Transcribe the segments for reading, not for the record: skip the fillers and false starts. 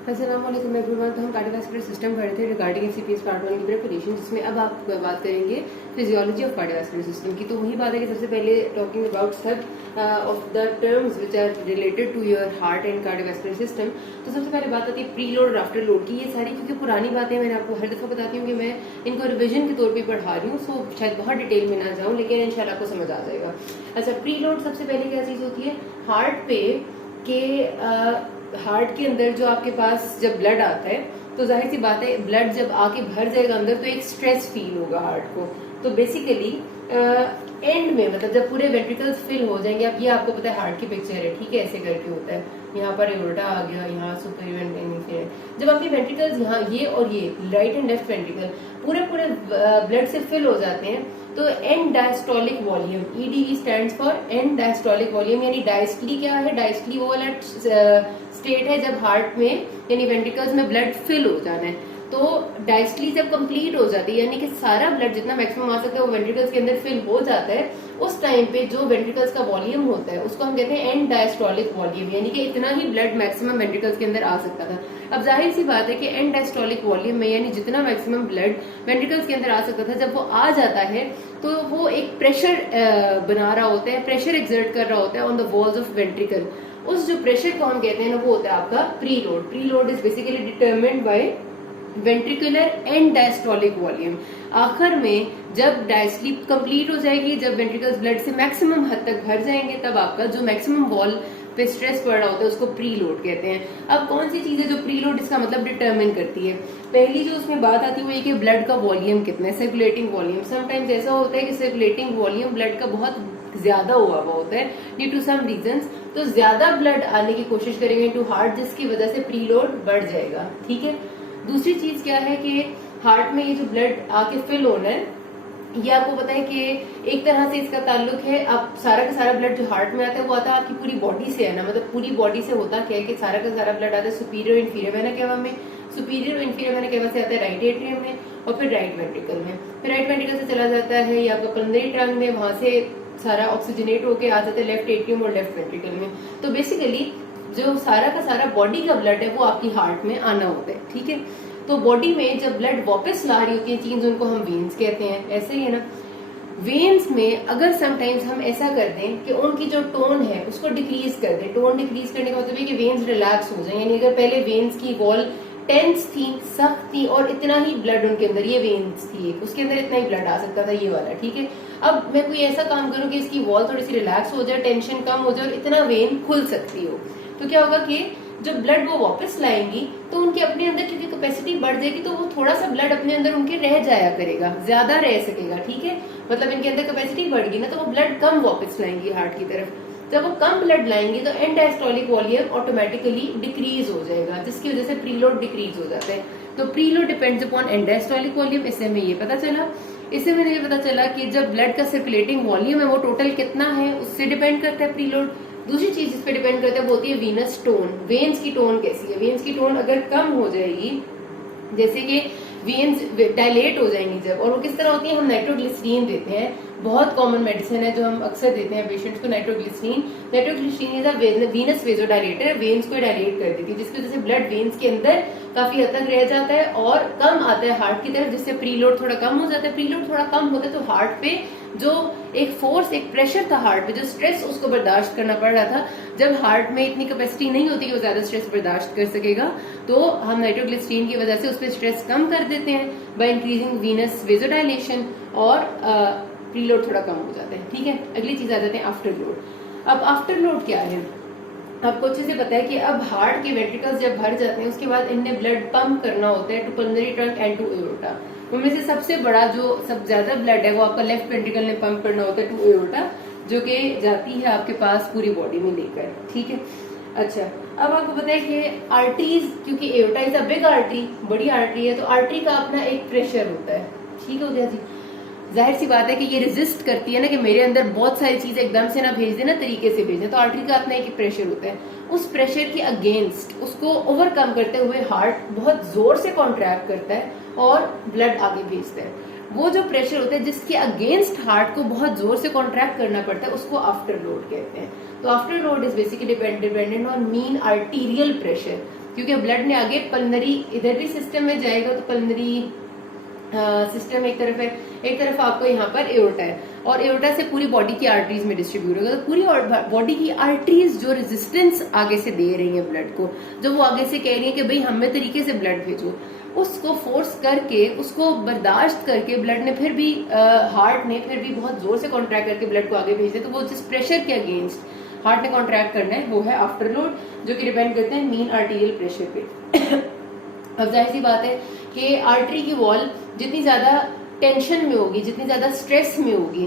अस्सलाम वालेकुम एवरीवन। तो हम कार्डियोवैस्कुलर सिस्टम कर रहे थे रिगार्डिंग एसीपीएस पार्ट 1 की प्रिपरेशन, जिसमें अब आप बात करेंगे फिजियोलॉजी ऑफ कार्डियोवैस्कुलर सिस्टम की। तो वही बात है कि सबसे पहले टॉकिंग अबाउट सब of the terms which are related to your heart and cardiovascular system. तो सबसे पहले बात आती है प्री लोड और आफ्टर लोड की। ये सारी क्योंकि पुरानी बातें मैंने आपको हर दफा बताती हूँ कि मैं इनको रिविजन के तौर पर पढ़ा रही हूँ, सो शायद बहुत डिटेल में ना जाऊँ, लेकिन इंशाल्लाह आपको समझ आ जाएगा। अच्छा, प्री लोड सबसे पहले क्या चीज होती है? हार्ट पे के हार्ट के अंदर जो आपके पास जब ब्लड आता है, तो जाहिर सी बात है ब्लड जब आके भर जाएगा अंदर तो एक स्ट्रेस फील होगा हार्ट को। तो बेसिकली एंड में, मतलब जब पूरे वेंट्रिकल्स फिल हो जाएंगे, अब ये आपको पता है हार्ट की पिक्चर है, ठीक है, ऐसे करके होता है। यहाँ पर एओर्टा आ गया, यहाँ सुपीरियर वेन इन्फीरियर। जब आपके वेंट्रिकल्स यहाँ ये और ये राइट एंड लेफ्ट वेंट्रिकल पूरे ब्लड से फिल हो जाते हैं, तो and diastolic volume, EDV stands for and diastolic volume, यानी डायस्टली क्या है? डायस्टली वो वाला स्टेट है जब हार्ट में यानी वेंट्रिकल्स में ब्लड फिल हो जाना है। तो डायस्टली जब कंप्लीट हो जाती है, यानी कि सारा ब्लड जितना मैक्सिमम आ सकता है वो वेंट्रिकल्स के अंदर फिल हो जाता है, उस टाइम पे जो वेंट्रिकल्स का वॉल्यूम होता है उसको हम कहते हैं एंड डायस्टोलिक वॉल्यूम, यानी कि इतना ही ब्लड मैक्सिमम वेंट्रिकल्स के अंदर आ सकता था। अब जाहिर सी बात है कि एंड डायस्टोलिक वॉल्यूम में यानी जितना मैक्सिमम ब्लड वेंट्रिकल्स के अंदर आ सकता था, जब वो आ जाता है तो वो एक प्रेशर बना रहा होता है, प्रेशर एक्सर्ट कर रहा होता है on the walls of ventricle. उस जो प्रेशर को हम कहते हैं ना, वो होता है आपका pre load. Pre load is basically determined bye ventricular and diastolic volume. आखिर में जब डायस्टली कंप्लीट हो जाएगी, जब वेंट्रिकल्स ब्लड से मैक्सिमम हद तक भर जाएंगे, तब आपका जो मैक्सिमम वॉल पे स्ट्रेस पड़ रहा होता है उसको प्री लोड कहते हैं। अब कौन सी चीज है जो प्री लोड इसका मतलब डिटरमिन करती है? पहली जो उसमें बात आती है वो ये कि ब्लड का वॉल्यूम कितना है, सर्कुलेटिंग वॉल्यूम। समटाइम्स ऐसा होता है कि सर्कुलेटिंग वॉल्यूम ब्लड का बहुत ज्यादा हुआ होता है ड्यू टू सम रीजंस, तो ज्यादा ब्लड आने की कोशिश करेंगे टू हार्ट, जिसकी वजह से प्री लोड बढ़ जाएगा, ठीक है। दूसरी चीज क्या है कि हार्ट में ये जो ब्लड आके फिल होना है, ये आपको पता है कि एक तरह से इसका ताल्लुक है, अब सारा का सारा ब्लड जो हार्ट में आता है वो आता है आपकी पूरी बॉडी से है ना, मतलब पूरी बॉडी से होता क्या है कि सारा का सारा ब्लड आता है सुपीरियर इन्फीरियर वेना केवा में, सुपीरियर और इन्फीरियर वेना केवा से आता है राइट एट्रियम में और फिर राइट वेंट्रिकल में, फिर राइट वेंट्रिकल से चला जाता है ये आपका पल्मोनरी ट्रंक में, वहां से सारा ऑक्सीजनेट होके आ जाता है लेफ्ट एट्रियम और लेफ्ट वेंट्रिकल में। तो बेसिकली जो सारा का सारा बॉडी का ब्लड है वो आपकी हार्ट में आना होता है, ठीक है। तो बॉडी में जब ब्लड वापस ला रही होती है चीज, उनको हम वेन्स कहते हैं, ऐसे ही है ना। वेन्स में अगर समटाइम्स हम ऐसा कर दें कि उनकी जो टोन है उसको डिक्रीज कर दें, टोन डिक्रीज करने का मतलब है कि वेन्स रिलैक्स हो जाए, यानी अगर पहले वेन्स की वॉल टेंस थी, सख्त थी और इतना ही ब्लड उनके अंदर, ये वेन्स थी उसके अंदर इतना ही ब्लड आ सकता था, ये वाला, ठीक है। अब मैं कोई ऐसा काम करूं कि इसकी वॉल थोड़ी सी रिलैक्स हो जाए, टेंशन कम हो जाए और इतना वेन खुल सकती हो, तो क्या होगा कि जब ब्लड वो वापस लाएंगी तो उनके अपने अंदर क्योंकि कैपेसिटी बढ़ जाएगी तो वो थोड़ा सा ब्लड अपने अंदर उनके रह जाया करेगा, ज्यादा रह सकेगा, ठीक है। मतलब इनके अंदर कैपेसिटी बढ़ गई ना तो वो ब्लड कम वापस लाएंगी हार्ट की तरफ। जब वो कम ब्लड लाएंगे तो and diastolic volume automatically decrease हो जाएगा, जिसकी वजह से प्री लोड डिक्रीज हो जाता है। तो pre load depends upon and diastolic volume. इससे हमें ये पता चला, इससे मैंने ये पता चला कि जब ब्लड का सर्कुलेटिंग वॉल्यूम है वो टोटल कितना है उससे डिपेंड करता है प्री लोड। दूसरी चीज इस पे डिपेंड करता है वो होती है वीनस टोन, वेन्स की टोन कैसी है। वेन्स की टोन अगर कम हो जाएगी, जैसे कि वेन्स डायलेट हो जाएंगी जब, और वो किस तरह होती है, हम नाइट्रोग्लिसरीन देते हैं, बहुत कॉमन मेडिसिन है जो हम अक्सर देते हैं पेशेंट्स को, nitroglycerin. Nitroglycerin is a venous vasodilator, veins को डायलेट कर देती है, जिसकी वजह से ब्लड वेन्स के अंदर काफी हद तक रह जाता है और कम आता है हार्ट की तरफ, जिससे प्री लोड थोड़ा कम हो जाता है। प्री लोड थोड़ा कम होता है तो हार्ट पे जो एक फोर्स, एक प्रेशर था हार्ट पे, जो स्ट्रेस उसको बर्दाश्त करना पड़ रहा था, जब हार्ट में इतनी कैपेसिटी नहीं होती कि वो ज्यादा स्ट्रेस बर्दाश्त कर सकेगा, तो हम नाइट्रोग्लिसरीन की वजह से उस पर स्ट्रेस कम कर देते हैं बाय इंक्रीजिंग वीनस वेजोडाइलेशन, और प्री लोड थोड़ा कम हो जाता है, ठीक है। अगली चीज आ जाते हैं आफ्टर लोड। अब आफ्टर लोड क्या है, आपको अच्छे से पता है कि अब हार्ट के वेंट्रिकल्स जब भर जाते हैं उसके बाद इनने ब्लड पंप करना होता है to pulmonary trunk and to aorta. उनमें से सबसे बड़ा जो सब ज्यादा ब्लड है वो आपका लेफ्ट वेंट्रिकल ने पंप करना होता है टू एओर्टा, जो कि जाती है आपके पास पूरी बॉडी में लेकर, ठीक है। अच्छा, अब आपको पता है कि आर्टरीज, क्योंकि aorta is a big artery, बड़ी आर्टरी है, तो आर्टरी का अपना एक प्रेशर होता है, ठीक हो गया जी। जाहिर सी बात है कि ये रेजिस्ट करती है ना कि मेरे अंदर बहुत सारी चीजें एकदम से ना भेज देना, तरीके से भेज दे, तो आर्टरी का अपना एक प्रेशर होता है। उस प्रेशर के अगेंस्ट उसको ओवरकम करते हुए हार्ट बहुत जोर से कॉन्ट्रैक्ट करता है और ब्लड आगे भेजता है। वो जो प्रेशर होता है जिसके अगेंस्ट हार्ट को बहुत जोर से कॉन्ट्रैक्ट करना पड़ता है उसको आफ्टर लोड कहते हैं। तो after load is basically dependent on mean arterial pressure. क्योंकि ब्लड ने आगे पल्मनरी इधर भी सिस्टम में जाएगा, तो पल्मनरी सिस्टम एक तरफ है, एक तरफ आपको यहाँ पर एओर्टा है, और एओर्टा से पूरी बॉडी की आर्टरीज में डिस्ट्रीब्यूट होगा। तो पूरी बॉडी की आर्टरीज जो रेजिस्टेंस आगे से दे रही है ब्लड को, जो वो आगे से कह रही है कि भाई हमें तरीके से ब्लड भेजो, उसको फोर्स करके, उसको बर्दाश्त करके ब्लड ने फिर भी हार्ट ने फिर भी बहुत जोर से कॉन्ट्रैक्ट करके ब्लड को आगे भेजते, तो वो जिस प्रेशर के अगेंस्ट हार्ट ने कॉन्ट्रैक्ट करना है वो है आफ्टर लोड, जो कि डिपेंड करते हैं मीन आर्टीरियल प्रेशर पे। अब जाहिर सी बात है कि आर्टरी की वॉल जितनी ज्यादा टेंशन में होगी, जितनी ज्यादा स्ट्रेस में होगी,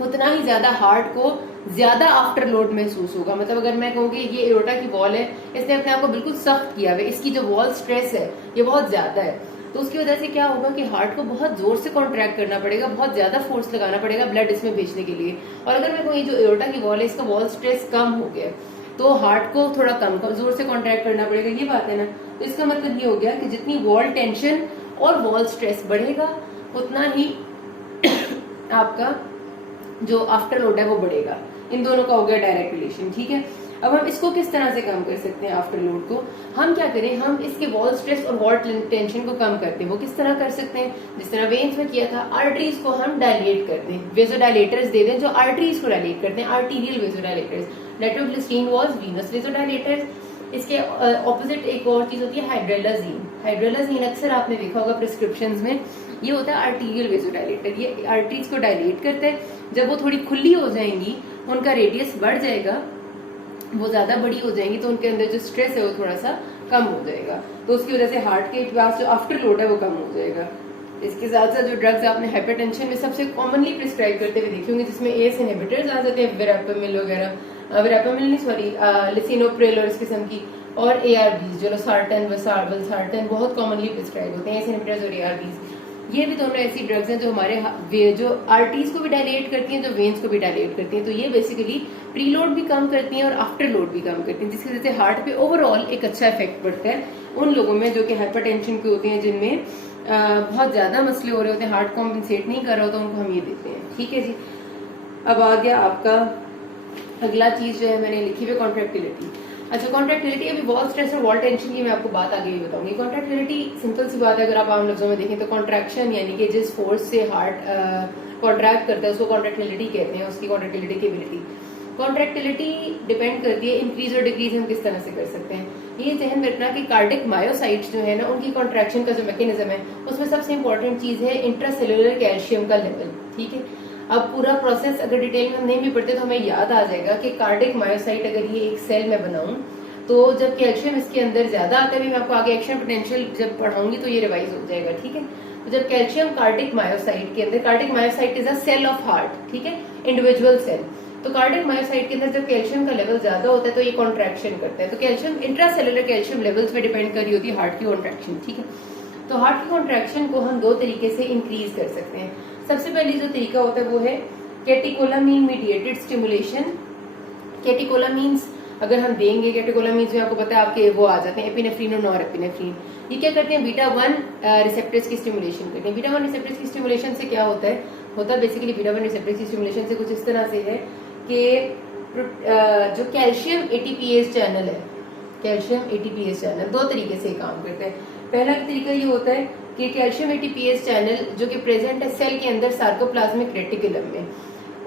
उतना ही ज्यादा हार्ट को ज्यादा आफ्टर लोड महसूस होगा। मतलब अगर मैं कहूँ कि ये एओर्टा की वॉल है, इसने अपने आप को बिल्कुल सख्त किया हुआ है, इसकी जो वॉल स्ट्रेस है ये बहुत ज्यादा है, तो उसकी वजह से क्या होगा कि हार्ट को बहुत जोर से कॉन्ट्रैक्ट करना पड़ेगा, बहुत ज्यादा फोर्स लगाना पड़ेगा ब्लड इसमें भेजने के लिए। और अगर मैं कहूँ ये जो एओर्टा की वॉल है, इसका वॉल स्ट्रेस कम हो गया, तो हार्ट को थोड़ा कम जोर से कॉन्ट्रैक्ट करना पड़ेगा, ये बात है ना। तो इसका मतलब ये हो गया कि जितनी वॉल टेंशन और वॉल स्ट्रेस बढ़ेगा, उतना ही आपका जो आफ्टर लोड है वो बढ़ेगा। इन दोनों का हो गया डायरेक्ट रिलेशन, ठीक है। अब हम इसको किस तरह से कम कर सकते हैं आफ्टर लोड को? हम क्या करें, हम इसके वॉल स्ट्रेस और वॉल टेंशन को कम करते हैं। वो किस तरह कर सकते हैं? जिस तरह वेन्स में किया था, आर्टरीज को हम डायलेट कर दें, वेजोडाइलेटर्स दे दें जो आर्टरीज को डायलेट करते हैं, arterial vasodilators. Nitroglycerin was venous vasodilators. इसके ऑपोजिट एक और चीज होती है हाइड्रेलाजीन। हाइड्रेलाजीन अक्सर आपने देखा होगा प्रिस्क्रिप्शंस में, ये होता है आर्टीरियल वेजोडाइलेटर, ये आर्टरीज को डायलेट करता है। जब वो थोड़ी खुली हो जाएंगी, उनका रेडियस बढ़ जाएगा, वो ज्यादा बड़ी हो जाएंगी, तो उनके अंदर जो स्ट्रेस है वो थोड़ा सा कम हो जाएगा, तो उसकी वजह से हार्ट के पास जो आफ्टर लोड है वो कम हो जाएगा। इसके साथ साथ जो ड्रग्स आपने हाइपरटेंशन में सबसे कॉमनली प्रिस्क्राइब करते हुए देखे होंगे, जिसमें एस इनहिबिटर्स आ जाते हैं, वेरापेमिल वगैरह, वेरापेमिल नहीं सॉरी लिसिनोप्रिल और इस किस्म की, और एआरबीज जो लोसार्टन वसार्टन बहुत कॉमनली प्रिस्क्राइब होते हैं, एस इनहिबिटर्स और एआरबीज। ये भी दोनों ऐसी ड्रग्स हैं जो हमारे जो आर्टरीज को भी डायलेट करती हैं, जो वेन्स को भी डायलेट करती हैं। तो ये बेसिकली प्रीलोड भी कम करती हैं और आफ्टर लोड भी कम करती हैं, जिसकी वजह से हार्ट पे ओवरऑल एक अच्छा इफेक्ट पड़ता है उन लोगों में जो कि हाइपरटेंशन के होते हैं, जिनमें बहुत ज्यादा मसले हो रहे होते हैं, हार्ट कॉम्पनसेट नहीं कर रहा होता, उनको हम ये देते हैं, ठीक है जी। अब आ गया आपका अगला चीज जो है मैंने लिखी हुई कॉन्ट्रैक्टिलिटी। अच्छा, कॉन्ट्रैक्टिलिटी, अभी वॉल स्ट्रेस और वॉल टेंशन की मैं आपको बात आगे भी बताऊंगी। कॉन्ट्रैक्टिलिटी सिंपल सी बात है, अगर आप आम लफ्जों में देखें तो कॉन्ट्रैक्शन यानी कि जिस फोर्स से हार्ट कॉन्ट्रैक्ट करता है उसको कॉन्ट्रैक्टिलिटी कहते हैं, उसकी कॉन्ट्रैक्टिलिटी की एबिलिटी। कॉन्ट्रैक्टिलिटी डिपेंड करती है इंक्रीज और डिक्रीज हम किस तरह से कर सकते हैं। ये ध्यान रखना कि कार्डिक मायोसाइट्स जो है ना, उनकी कॉन्ट्रैक्शन का जो मैकेनिज्म है उसमें सबसे इंपॉर्टेंट चीज है इंट्रासेलुलर कैल्शियम का लेवल, ठीक है। अब पूरा प्रोसेस अगर डिटेल में हम नहीं भी पढ़ते तो हमें याद आ जाएगा कि कार्डिक मायोसाइट अगर ये एक सेल में बनाऊं, तो जब कैल्शियम इसके अंदर ज्यादा आता है, मैं आपको आगे एक्शन पोटेंशियल जब पढ़ाऊंगी तो ये रिवाइज हो जाएगा, ठीक है। तो जब कैल्शियम कार्डिक मायोसाइट के अंदर, cardiac myocyte is a cell of heart, ठीक है, इंडिविजुअल सेल। तो कार्डिक मायोसाइट के अंदर जब कैल्शियम का लेवल ज्यादा होता है तो ये कॉन्ट्रैक्शन करता है। तो कैल्शियम इंट्रासेलुलर कैल्शियम लेवल्स पे डिपेंड कर रही होती है हार्ट की कॉन्ट्रैक्शन, ठीक है। तो हार्ट की कॉन्ट्रैक्शन को हम दो तरीके से इंक्रीज कर सकते हैं। सबसे पहले जो तरीका होता है वो है कैटेकोलामीन मीडिएटेड स्टिमुलेशन। कैटेकोलामीन्स अगर हम देंगे, कैटेकोलामीन्स में आपको पता है आपके वो आ जाते हैं एपिनेफ्रीन और नॉरएपिनेफ्रीन। ये क्या करते हैं, बीटा 1 रिसेप्टर्स की स्टिमुलेशन करते हैं। बीटा 1 रिसेप्टर्स की स्टिमुलेशन से क्या होता है बेसिकली बीटा 1 रिसेप्टर्स की स्टिमुलेशन से कुछ इस तरह से है कि जो कैल्शियम एटीपीएस चैनल है, कैल्शियम एटीपीएस चैनल दो तरीके से काम करता है। पहला तरीका ये होता है कि कैल्शियम एटीपीएस चैनल जो कि प्रेजेंट है सेल के अंदर सार्कोप्लाज्मिक रेटिकुलम में,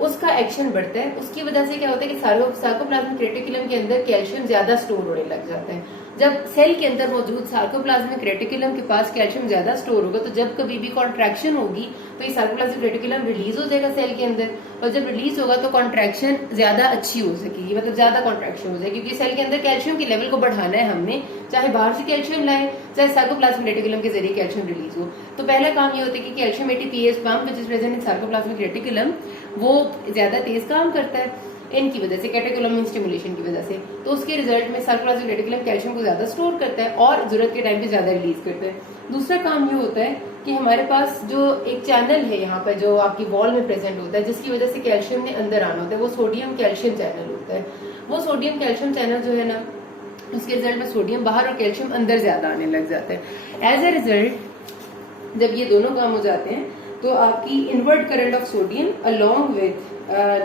उसका एक्शन बढ़ता है। उसकी वजह से क्या होता है कि सार्कोप्लाज्मिक रेटिकुलम के अंदर कैल्शियम ज्यादा स्टोर होने लग जाता है। जब सेल के अंदर मौजूद सार्कोप्लाज्मिक रेटिकुलम के पास कैल्शियम ज्यादा स्टोर होगा, तो जब कभी भी कॉन्ट्रैक्शन होगी तो ये सार्कोप्लाज्मिक रेटिकुलम रिलीज हो जाएगा सेल के अंदर, और जब रिलीज होगा तो कॉन्ट्रैक्शन ज्यादा अच्छी हो सकेगी, मतलब ज्यादा कॉन्ट्रैक्शन हो जाएगी, क्योंकि सेल के अंदर कैल्शियम के लेवल को बढ़ाना है हमने, चाहे बाहर से कैल्शियम लाए चाहे सार्कोप्लाज्मिक रेटिकुलम के जरिए कैल्शियम रिलीज हो। तो पहला काम ये होता है कि calcium ATPase pump which is present in sarcoplasmic reticulum वो ज्यादा तेज काम करता है इनकी वजह से, कैटेकोलामीन स्टिमुलेशन की वजह से। तो उसके रिजल्ट में सार्कोप्लाज्मिक रेटिकुलम कैल्शियम को ज्यादा स्टोर करता है और जरूरत के टाइम पे ज्यादा रिलीज करता है। दूसरा काम ये होता है कि हमारे पास जो एक चैनल है यहाँ पर जो आपकी वॉल में प्रेजेंट होता है, जिसकी वजह से कैल्शियम ने अंदर आना होता है, वो सोडियम कैल्शियम चैनल होता है। वो सोडियम कैल्शियम चैनल जो है ना, उसके रिजल्ट में सोडियम बाहर और कैल्शियम अंदर ज्यादा आने लग जाता है। एज ए रिजल्ट जब ये दोनों काम हो जाते हैं तो आपकी invert current of sodium along with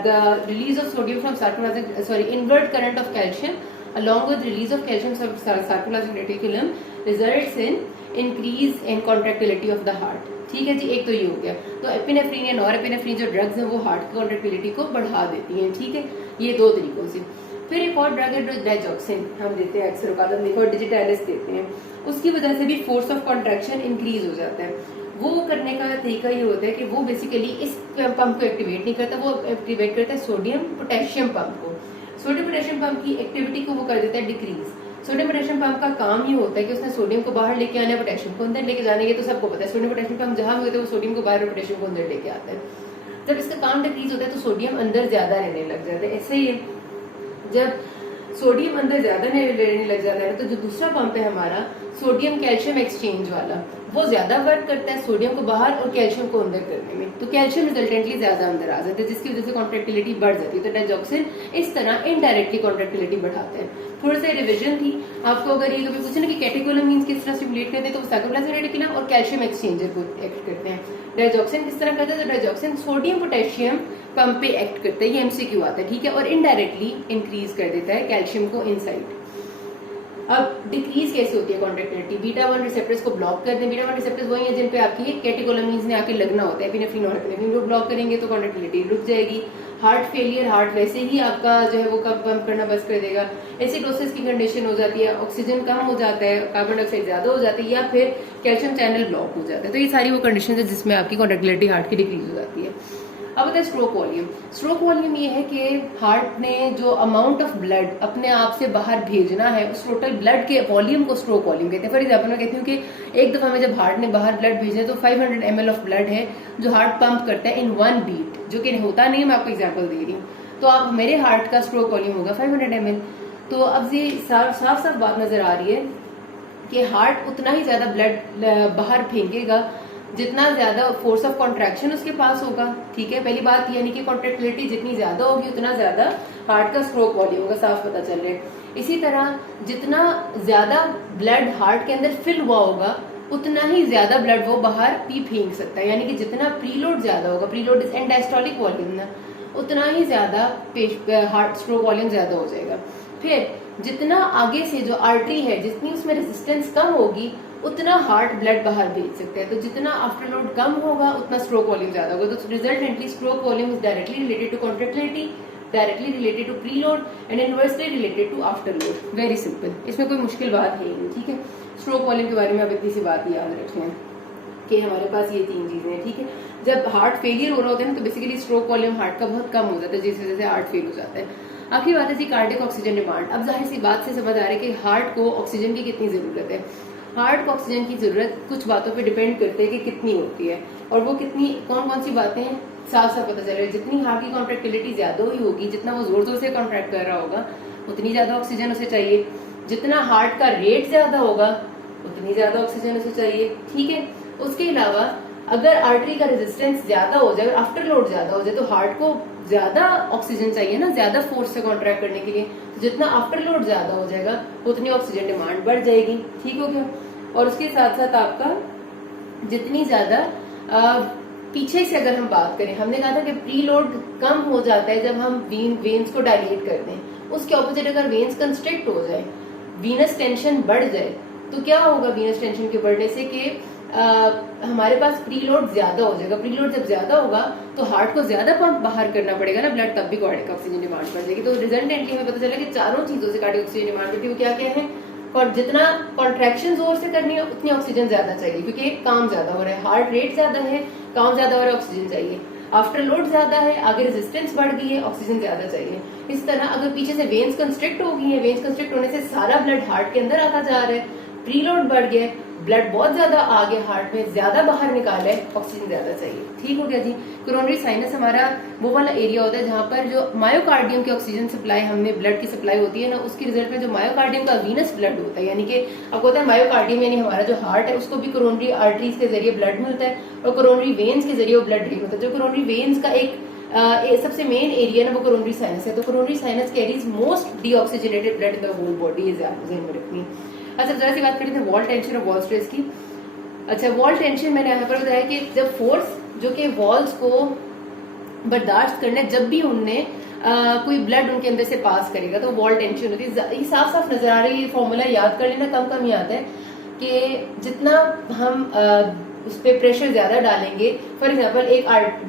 the release of sodium from sarcoplasmic invert current of calcium along with release of calcium sarcoplasmic reticulum results in increase in contractility of the heart। ठीक है जी, एक तो ये हो गया। तो epinephrine या नॉरएपिनेफ्रीन जो ड्रग्स हैं वो हार्ट की कॉन्ट्रैक्टिलिटी को बढ़ा देती हैं। ठीक है, ये दो तरीकों से। फिर एक और ड्रग है डायजॉक्सिन, हम देते हैं अक्सर औकात लिखो और डिजिटालिस देते हैं, उसकी वजह से भी फोर्स ऑफ कॉन्ट्रैक्शन इंक्रीज हो जाता है। वो करने का तरीका ये होता है कि वो बेसिकली इस पंप को एक्टिवेट नहीं करता, वो एक्टिवेट करता है सोडियम पोटेशियम पंप को। सोडियम पोटेशियम पंप की एक्टिविटी को वो कर देता है डिक्रीज। सोडियम पोटेशियम पंप का काम ये होता है कि उसने सोडियम को बाहर लेके आना है, पोटेशियम को अंदर लेके जाने, ये तो सबको पता है। सोडियम पोटेशियम पंप जहां भी होता है वो सोडियम को बाहर और पोटेशियम को अंदर लेके आता है। जब इसका काम डिक्रीज होता है तो सोडियम अंदर ज्यादा रहने लग जाता है। ऐसे ही जब सोडियम अंदर ज्यादा रहने लग जाता है तो जो दूसरा पंप है हमारा सोडियम कैल्शियम एक्सचेंज वाला, वो ज्यादा वर्क करता है सोडियम को बाहर और कैल्शियम को अंदर करने में। तो कैल्शियम रिजल्टेंटली ज्यादा अंदर आ जाता है, जिसकी वजह से कॉन्ट्रैक्टिलिटी बढ़ जाती है। तो डायजॉक्सिन इस तरह इनडायरेक्टली कॉन्ट्रैक्टिलिटी बढ़ाता है। थोड़ा सा रिविजन थी आपको, अगर ये कभी पूछे ना कि कैटेकोलमीन्स किस तरह स्टिमुलेट करते हैं, तो साइटोप्लाज्मिक रेटिकुलम और कैल्शियम एक्सचेंजर को एक्ट करते हैं। डायजॉक्सिन किस तरह करता है, तो डायजॉक्सिन सोडियम पोटेशियम पंप पे एक्ट करता है, ये एमसीक्यू आता है। ठीक है, और इनडायरेक्टली इंक्रीज कर देता है कैल्शियम को इनसाइड। अब डिक्रीज कैसे होती है कॉन्ट्रैक्टिलिटी, बीटा 1 रिसेप्टर्स को ब्लॉक कर दें। बीटा 1 रिसेप्टर्स वही है जिन पे आपकी कैटेकोलमीन्स ने आके लगना होता है, एपिनेफ्रीन और एपिनेफ्रीन को ब्लॉक करेंगे तो कॉन्ट्रैक्टिलिटी रुक जाएगी। हार्ट फेलियर, हार्ट वैसे ही आपका जो है वो कब पंप करना बस कर देगा। एसिडोसिस की कंडीशन हो जाती है, ऑक्सीजन कम हो जाता है, कार्बन डाइऑक्साइड ज्यादा हो जाती है, या फिर कैल्शियम चैनल ब्लॉक हो जाता है। तो ये सारी वो कंडीशन है जिसमें आपकी कॉन्ट्रैक्टिलिटी हार्ट की डिक्रीज हो जाती है। अब होता है स्ट्रोक वॉल्यूम। स्ट्रोक वॉल्यूम ये है कि हार्ट ने जो अमाउंट ऑफ ब्लड अपने आप से बाहर भेजना है, उस टोटल ब्लड के वॉल्यूम को स्ट्रोक वॉल्यूम कहते हैं। फॉर एग्जाम्पल मैं कहती हूँ कि एक दफा में जब हार्ट ने बाहर ब्लड भेजना है तो 500 ml ऑफ ब्लड है जो हार्ट पंप करता है इन 1 बीट, जो कि होता नहीं है, मैं आपको एग्जाम्पल दे रही हूँ। तो आप मेरे हार्ट का स्ट्रोक वॉल्यूम होगा 500 ml। तो अब ये साफ साफ बात नजर आ रही है कि हार्ट उतना ही ज्यादा ब्लड बाहर फेंकेगा जितना ज्यादा फोर्स ऑफ कॉन्ट्रैक्शन उसके पास होगा। ठीक है, पहली बात यानी कि कॉन्ट्रैक्टिलिटी जितनी ज्यादा होगी उतना ज्यादा हार्ट का स्ट्रोक वॉल्यूम होगा, साफ पता चल रहा है। इसी तरह जितना ज्यादा ब्लड हार्ट के अंदर फिल हुआ होगा उतना ही ज्यादा ब्लड वो बाहर भी फेंक सकता है, यानी कि जितना प्रीलोड ज्यादा होगा, preload is and diastolic volume ना, उतना ही ज्यादा हार्ट स्ट्रोक वॉल्यूम ज्यादा हो जाएगा। फिर जितना आगे से जो आर्टरी है जितनी उसमें रेजिस्टेंस कम होगी उतना हार्ट ब्लड बाहर भेज सकता है। तो जितना आफ्टरलोड कम होगा उतना स्ट्रोक वॉल्यूम ज्यादा होगा। तो resultantly stroke volume is directly related to contractility, directly related to preload and inversely related to afterload. Very simple, इसमें कोई मुश्किल बात है नहीं। ठीक है, स्ट्रोक वॉल्यूम के बारे में आप इतनी सी बात याद रखें कि हमारे पास ये 3 चीजें हैं। ठीक है, जब हार्ट फेलियर हो रहा होता है ना तो बेसिकली स्ट्रोक वॉल्यूम हार्ट का बहुत कम हो जाता है, जैसे जैसे हार्ट फेल हो जाता है। आखिरी बात है जी कार्डियक ऑक्सीजन डिमांड। अब जाहिर सी बात से समझ आ रहा है कि हार्ट को ऑक्सीजन की कितनी जरूरत है। हार्ट को ऑक्सीजन की जरूरत कुछ बातों पे डिपेंड करते हैं कि कितनी होती है, और वो कितनी कौन कौन सी बातें साफ साफ पता चल रहा है। जितनी हार्ट की कॉन्ट्रैक्टिलिटी ज्यादा हुई होगी, जितना वो जोर जोर से कॉन्ट्रैक्ट कर रहा होगा उतनी ज्यादा ऑक्सीजन उसे चाहिए। जितना हार्ट का रेट ज्यादा होगा उतनी ज्यादा ऑक्सीजन उसे चाहिए। ठीक है, उसके अलावा अगर आर्टरी का रेजिस्टेंस ज्यादा हो जाए, आफ्टर लोड ज्यादा हो जाए, तो हार्ट को ज्यादा ऑक्सीजन चाहिए ना, ज्यादा फोर्स से कॉन्ट्रैक्ट करने के लिए। तो जितना आफ्टर लोड ज्यादा हो जाएगा उतनी ऑक्सीजन डिमांड बढ़ जाएगी। ठीक हो गया। और उसके साथ साथ आपका जितनी ज्यादा पीछे से अगर हम बात करें, हमने कहा था कि प्रीलोड कम हो जाता है जब हम वेन्स को डायलेट करते हैं। उसके ऑपोजिट अगर वेन्स कंस्ट्रिक्ट हो जाए, वीनस टेंशन बढ़ जाए, तो क्या होगा वीनस टेंशन के बढ़ने से कि हमारे पास प्रीलोड ज्यादा हो जाएगा। प्रीलोड जब ज्यादा होगा तो हार्ट को ज्यादा पंप बाहर करना पड़ेगा ना ब्लड, तब भी कार्डियक ऑक्सीजन डिमांड बढ़ जाएगी। तो रिजल्टेंटली हमें पता चला कि चारों चीजों से कार्डियक ऑक्सीजन डिमांड बढ़ती है। वो क्या क्या है, और जितना कॉन्ट्रैक्शन जोर से करनी है उतनी ऑक्सीजन ज्यादा चाहिए, क्योंकि काम ज्यादा हो रहा है, हार्ट रेट ज्यादा है, काम ज्यादा हो रहा है, ऑक्सीजन चाहिए। आफ्टर लोड ज्यादा है, आगे रेजिस्टेंस बढ़ गई है, ऑक्सीजन ज्यादा चाहिए। इस तरह अगर पीछे से वेन्स कंस्ट्रिक्ट हो गई है, वेन्स कंस्ट्रिक्ट होने से सारा ब्लड हार्ट के अंदर आता जा रहा है, प्रीलोड बढ़ गया, ब्लड बहुत ज्यादा आ गया हार्ट में, ज्यादा बाहर निकाला है, ऑक्सीजन ज्यादा चाहिए। ठीक हो गया जी। कोरोनरी साइनस हमारा वो वाला एरिया होता है जहां पर जो मायोकार्डियम की ऑक्सीजन सप्लाई हमें ब्लड की सप्लाई होती है ना, उसके रिजल्ट में जो मायोकार्डियम का वीनस ब्लड होता है, यानी कि आपको होता है मायोकार्डियम यानी हमारा जो हार्ट है उसको भी कोरोनरी आर्टरीज के जरिए ब्लड मिलता है और कोरोनरी वेन्स के जरिए वो ब्लड ड्रेन होता है। जो कोरोनरी वेन्स का एक सबसे मेन एरिया ना वो कोरोनरी साइनस है। तो coronary sinus carries most deoxygenated blood in the whole body, ये ध्यान में रखनी। अच्छा, जरा सी बात करें वॉल टेंशन और वॉल स्ट्रेस की। अच्छा, वॉल टेंशन मैंने यहाँ पर बताया कि जब फोर्स जो कि वॉल्स को बर्दाश्त करने, जब भी उनने कोई ब्लड उनके अंदर से पास करेगा तो वॉल टेंशन होती है। ये साफ साफ नजर आ रही है, फॉर्मूला याद कर लेना, कम कम याद है कि जितना हम उस पर प्रेशर ज्यादा डालेंगे, फॉर एग्जाम्पल एक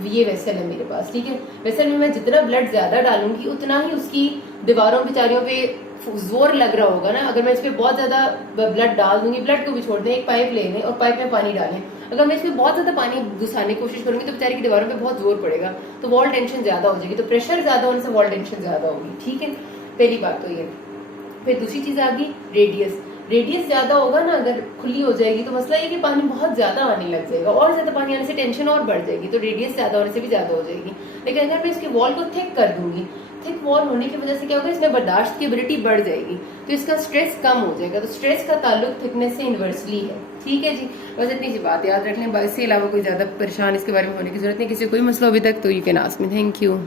ये वेसल है मेरे पास, ठीक है, वेसल में मैं जितना ब्लड ज्यादा डालूंगी उतना ही उसकी दीवारों बेचारियों पे जोर लग रहा होगा ना। अगर मैं इस पे बहुत ज्यादा ब्लड डाल दूंगी, ब्लड को भी छोड़ दें, एक पाइप ले लें और पाइप में पानी डालें, अगर मैं इसमें बहुत ज्यादा पानी घुसाने की कोशिश करूंगी तो बेचारी की दीवारों पे बहुत जोर पड़ेगा, तो वॉल टेंशन ज्यादा हो जाएगी। तो प्रेशर ज्यादा होने से वॉल टेंशन ज्यादा होगी, ठीक है, पहली बात तो ये। फिर दूसरी चीज आ गई रेडियस। रेडियस ज्यादा होगा ना, अगर खुली हो जाएगी तो मसला ये कि पानी बहुत ज्यादा आने लग जाएगा, और ज्यादा पानी आने से टेंशन और बढ़ जाएगी, तो रेडियस ज्यादा होने से भी ज्यादा हो जाएगी। लेकिन अगर मैं इसकी वॉल को थिक कर दूंगी, थिक वॉल होने की वजह से क्या होगा, इसमें बर्दाश्त की एबिलिटी बढ़ जाएगी, तो इसका स्ट्रेस कम हो जाएगा। तो स्ट्रेस का ताल्लुक थिकनेस से इनवर्सली है, ठीक है जी। बस इतनी सी बात याद रख लें, इसके अलावा कोई ज्यादा परेशान इसके बारे में होने की जरूरत नहीं। किसी कोई मसला अभी तक तो you can ask me. Thank you.